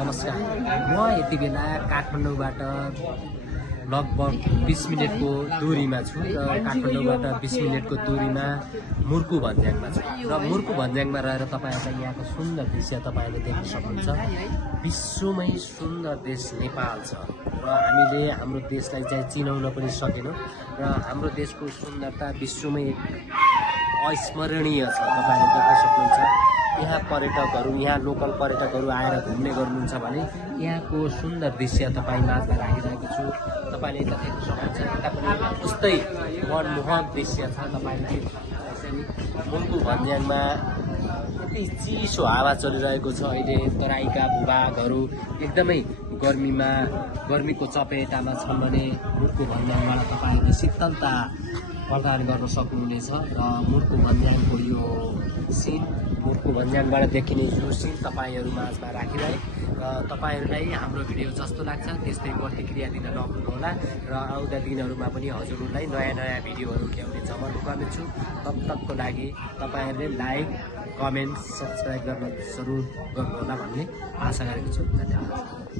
नमस्कार, म यति बेला काठमाडौँबाट लगभग 20 मिनेटको दूरीमा छु र काठमाडौँबाट 20 मिनेटको दूरीमा मुर्कु भन्ज्याङमा छु र मुर्कु भन्ज्याङमा रहेर तपाईहरुलाई यहाँको सुन्दर दृश्य तपाईहरुले देख्न सक्नुहुन्छ। विश्वमै सुन्दर देश नेपाल छ र हामीले हाम्रो देशलाई चाहिँ चिनाउन पनि सकेनौं र हाम्रो देशको सुन्दरता विश्वमै अविस्मरणीय छ। तपाईहरुले देख्न सक्नुहुन्छ। यहाँ पर्यटकहरू, यहाँ लोकल पर्यटकहरू आएर घुम्ने गर्नुहुन्छ भने यहाँको सुन्दर दृश्य तपाईँ माझमा राखिरहेको छु। तपाईले यता देख्न सक्नुहुन्छ। यता पनि उस्तै मनमोहक दृश्य छ। तपाईले यसरी मुर्कु भन्ज्याङमा यति चिसो हावा चलिरहेको छ। अहिले तराईका भूभागहरू एकदमै गर्मीको चपेटामा छन् भने मुर्कु भन्ज्याङबाट तपाईले शीतलता प्रदान गर्न सक्नुहुनेछ र मुर्कु भन्ज्याङको यो सिन, मुर्कु भन्ज्याङबाट देखिने यो सिन तपाईहरु माझमा राखिरहे र तपाईहरुलाई हाम्रो भिडियो जस्तो लाग्छ त्यस्तै प्रतिक्रिया दिन नभुल्नुहोला र आउँदा दिनहरुमा पनि हजुरहरुलाई नयाँ भिडियोहरु ल्याउने जमर्को गर्नेछु। तबतकको लागि तपाईहरुले लाइक, कमेन्ट, सब्स्क्राइब गर्न जरुर गर्नुहोला भन्ने आशा गरेको छु। धन्यवाद।